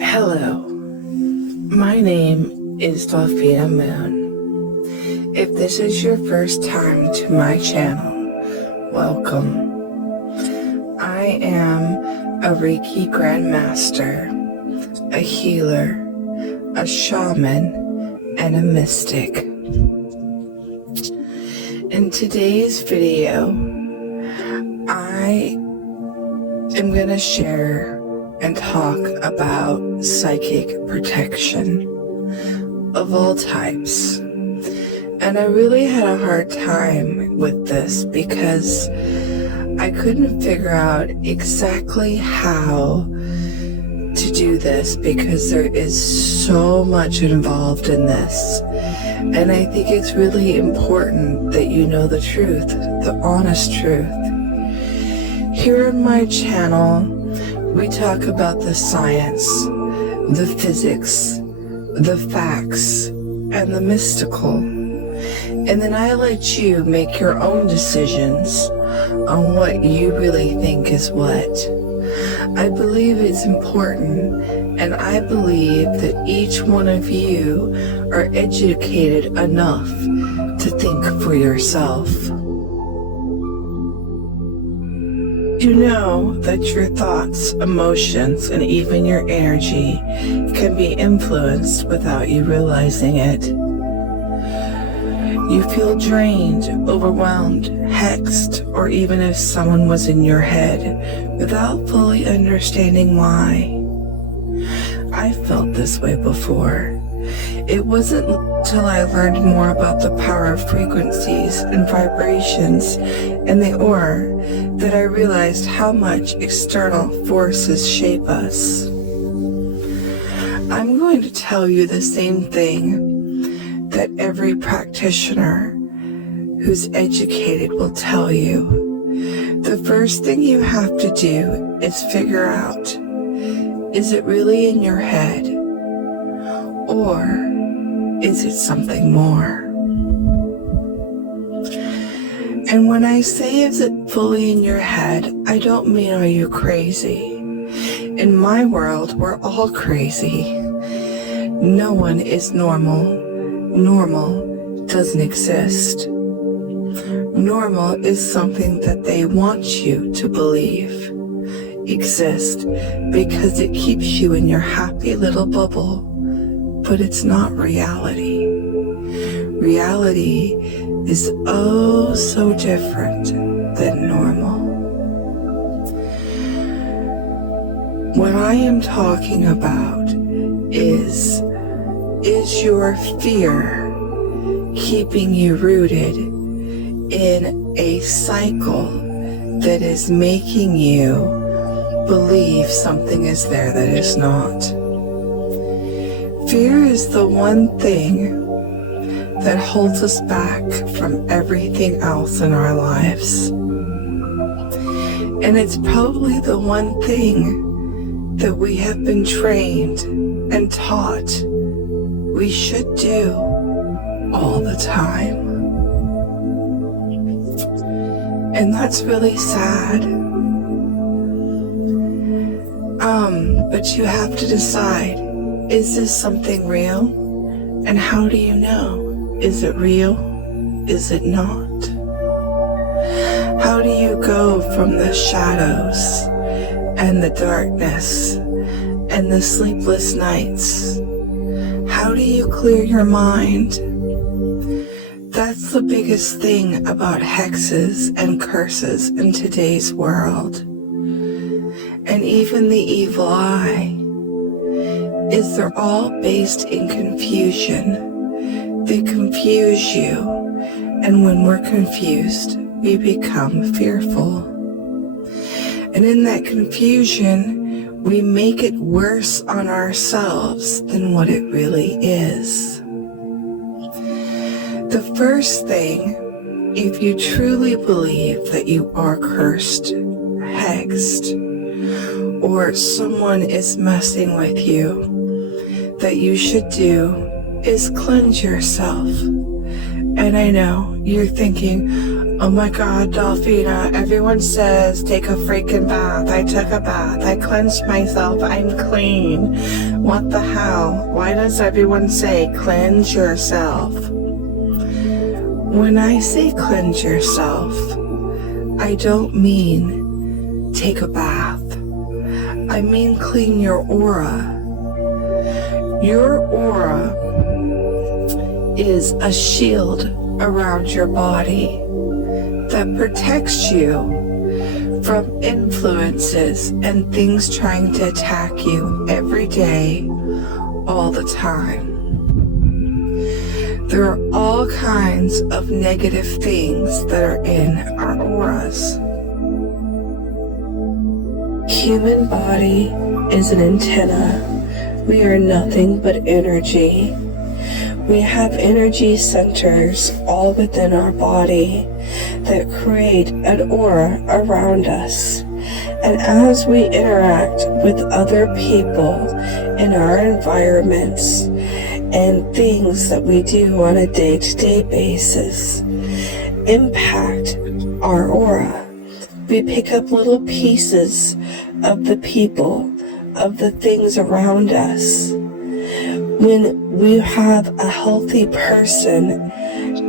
Hello, my name is Dolphina Moon. If this is your first time to my channel, welcome. I am a Reiki Grandmaster, a healer, a shaman, and a mystic. In today's video, I am going to share and talk about psychic protection of all types. And I really had a hard time with this because I couldn't figure out exactly how to do this because there is so much involved in this. And I think it's really important that you know the truth, the honest truth. Here on my channel, we talk about the science, the physics, the facts, and the mystical. And then I let you make your own decisions on what you really think is what. I believe it's important, and I believe that each one of you are educated enough to think for yourself. You know that your thoughts, emotions, and even your energy can be influenced without you realizing it. You feel drained, overwhelmed, hexed, or even if someone was in your head without fully understanding why. I felt this way before. It wasn't until I learned more about the power of frequencies and vibrations in the aura that I realized how much external forces shape us. I'm going to tell you the same thing that every practitioner who's educated will tell you. The first thing you have to do is figure out, is it really in your head? Or is it something more? And when I say is it fully in your head, I don't mean are you crazy. In my world, we're all crazy. No one is normal. Normal doesn't exist. Normal is something that they want you to believe exists because it keeps you in your happy little bubble, but it's not reality. Reality is oh so different than normal. What I am talking about is your fear keeping you rooted in a cycle that is making you believe something is there that is not? Fear is the one thing that holds us back from everything else in our lives. And it's probably the one thing that we have been trained and taught we should do all the time. And that's really sad. But you have to decide, is this something real? And how do you know? Is it real? Is it not? How do you go from the shadows and the darkness and the sleepless nights? How do you clear your mind? That's the biggest thing about hexes and curses in today's world. And even the evil eye is they're all based in confusion. They confuse you, and when we're confused, we become fearful. And in that confusion, we make it worse on ourselves than what it really is. The first thing, if you truly believe that you are cursed, hexed, or someone is messing with you, that you should do is cleanse yourself. And I know you're thinking, Oh my God, Dolphina, everyone says take a freaking bath. I took a bath. I cleansed myself. I'm clean. What the hell? Why does everyone say cleanse yourself? When I say cleanse yourself, I don't mean take a bath. I mean clean your aura. Your aura is a shield around your body that protects you from influences and things trying to attack you every day, all the time. There are all kinds of negative things that are in our auras. Human body is an antenna. We are nothing but energy. We have energy centers all within our body that create an aura around us. And as we interact with other people in our environments and things that we do on a day-to-day basis impact our aura, we pick up little pieces of the people, of the things around us. When we have a healthy person,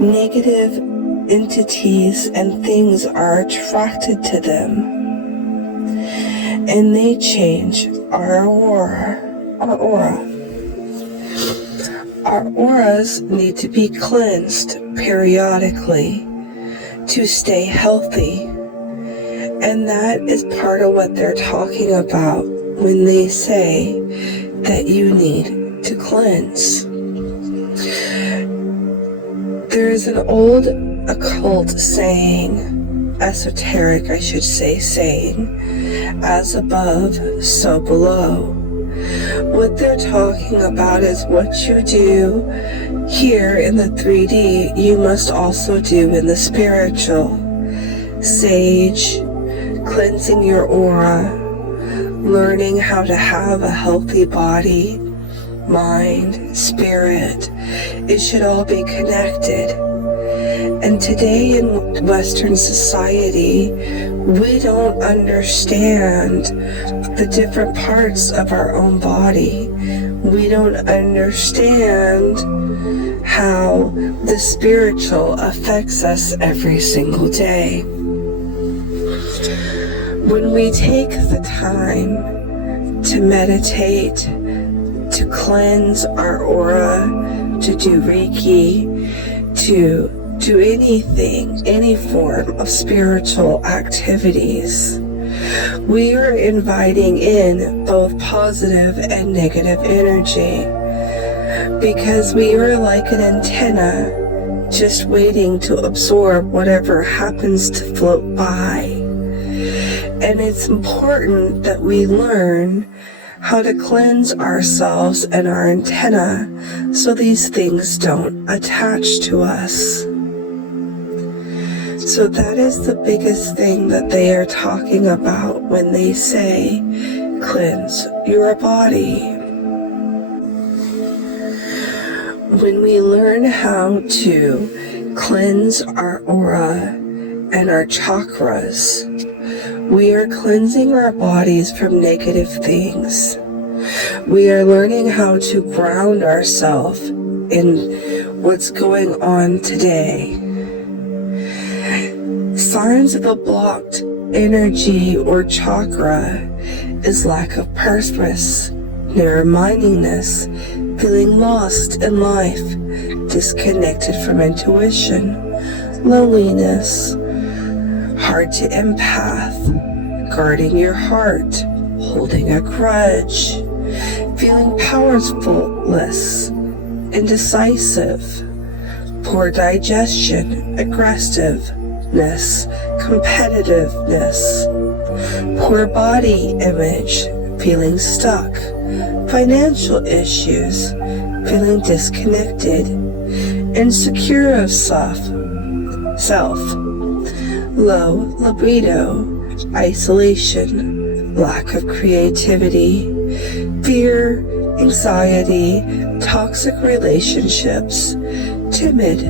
negative entities and things are attracted to them, and they change our aura. Our auras need to be cleansed periodically to stay healthy, and that is part of what they're talking about when they say that you need to cleanse. There is an old occult saying, esoteric I should say, saying, as above, so below. What they're talking about is what you do here in the 3D, you must also do in the spiritual. Sage, cleansing your aura, learning how to have a healthy body, mind, spirit, it should all be connected. And today in Western society, we don't understand the different parts of our own body. We don't understand how the spiritual affects us every single day. When we take the time to meditate, to cleanse our aura, to do Reiki, to do anything, any form of spiritual activities, we are inviting in both positive and negative energy, because we are like an antenna just waiting to absorb whatever happens to float by. And it's important that we learn how to cleanse ourselves and our antenna so these things don't attach to us. So that is the biggest thing that they are talking about when they say cleanse your body. When we learn how to cleanse our aura and our chakras, we are cleansing our bodies from negative things. We are learning how to ground ourselves in what's going on today. Signs of a blocked energy or chakra is lack of purpose, narrow-mindedness, feeling lost in life, disconnected from intuition, loneliness, hard to empath, guarding your heart, holding a grudge, feeling powerless, indecisive, poor digestion, aggressiveness, competitiveness, poor body image, feeling stuck, financial issues, feeling disconnected, insecure of self, low libido, isolation, lack of creativity, fear, anxiety, toxic relationships, timid,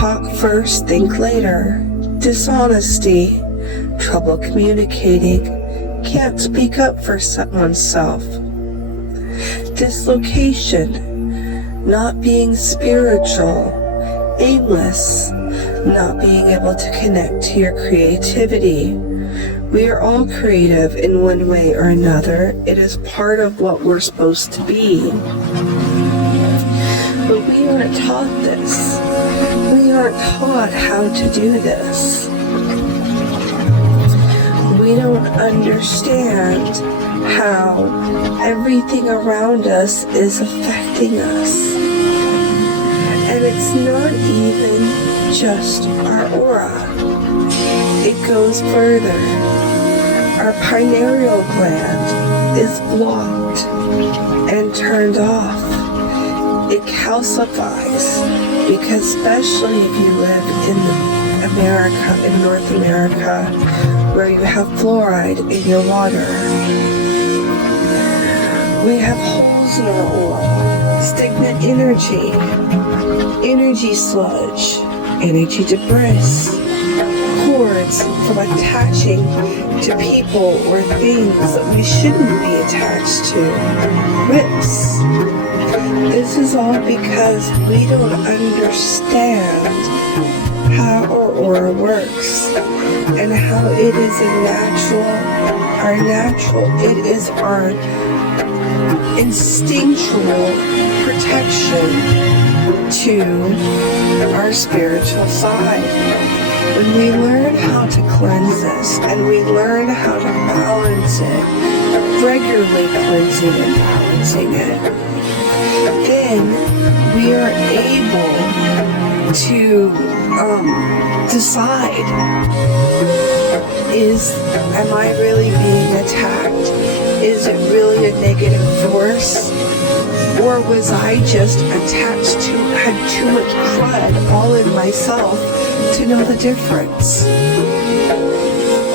talk first, think later, dishonesty, trouble communicating, can't speak up for oneself, dislocation, not being spiritual, aimless, not being able to connect to your creativity. We are all creative in one way or another. It is part of what we're supposed to be. But we aren't taught this. We aren't taught how to do this. We don't understand how everything around us is affecting us. And it's not even just our aura. It goes further. Our pineal gland is blocked and turned off. It calcifies because, especially if you live in America, in North America, where you have fluoride in your water, we have holes in our aura, stagnant energy, energy sludge, energy debris, cords from attaching to people or things that we shouldn't be attached to, rips. This is all because we don't understand how our aura works and how it is it is our instinctual protection to our spiritual side. When we learn how to cleanse this and we learn how to balance it, regularly cleansing and balancing it, then we are able to decide, am I really being attacked? Is it really a negative force? Or was I just attached to, had too much crud all in myself to know the difference?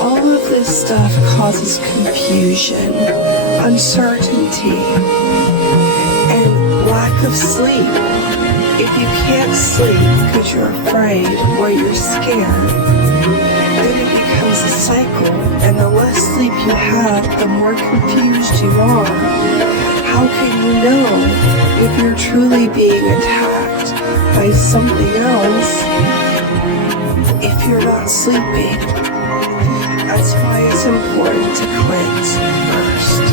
All of this stuff causes confusion, uncertainty, and lack of sleep. If you can't sleep because you're afraid or you're scared, then it becomes a cycle, and the less sleep you have, the more confused you are. How can you know if you're truly being attacked by something else if you're not sleeping? That's why it's important to cleanse first.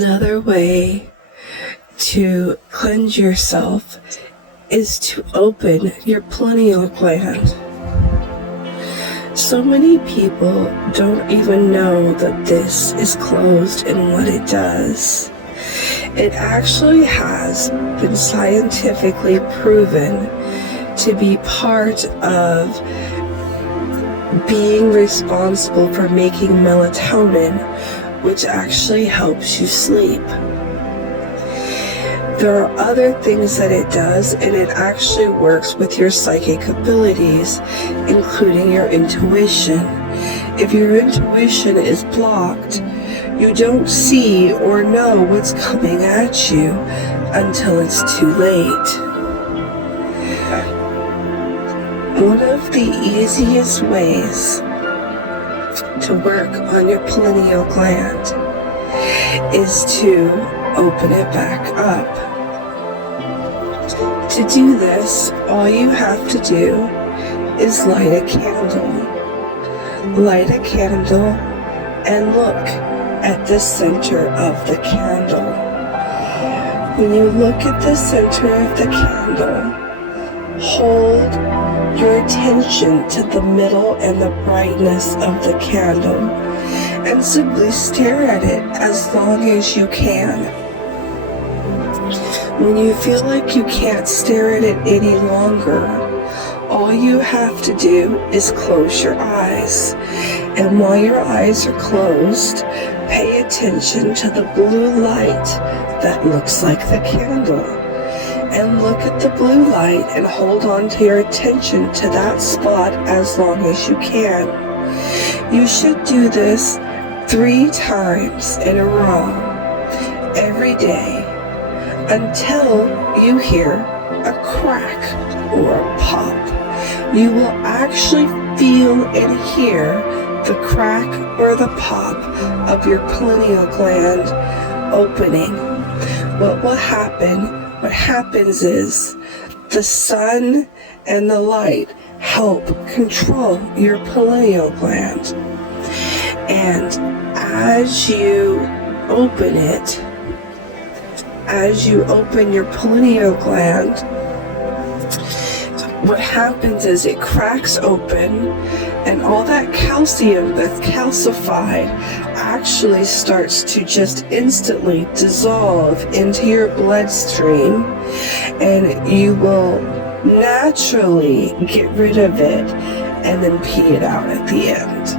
Another way to cleanse yourself is to open your pineal gland. So many people don't even know that this is closed and what it does. It actually has been scientifically proven to be part of being responsible for making melatonin, which actually helps you sleep. There are other things that it does, and it actually works with your psychic abilities, including your intuition. If your intuition is blocked, you don't see or know what's coming at you until it's too late. One of the easiest ways to work on your pineal gland is to open it back up. To do this, all you have to do is light a candle. Light a candle and look at the center of the candle. When you look at the center of the candle, hold your attention to the middle and the brightness of the candle and simply stare at it as long as you can. When you feel like you can't stare at it any longer, all you have to do is close your eyes. And while your eyes are closed, pay attention to the blue light that looks like the candle. And look at the blue light and hold on to your attention to that spot as long as you can. You should do this 3 times in a row every day until you hear a crack or a pop. You will actually feel and hear the crack or the pop of your pineal gland opening. What happens is the sun and the light help control your pineal gland. And as you open it, as you open your pineal gland, what happens is it cracks open, and all that calcium that's calcified actually starts to just instantly dissolve into your bloodstream, and you will naturally get rid of it and then pee it out at the end.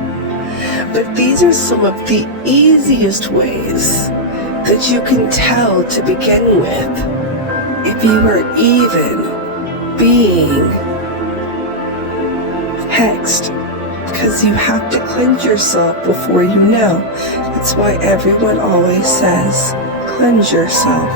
But these are some of the easiest ways that you can tell to begin with if you are even being hexed, because you have to cleanse yourself before you know. That's why everyone always says, cleanse yourself.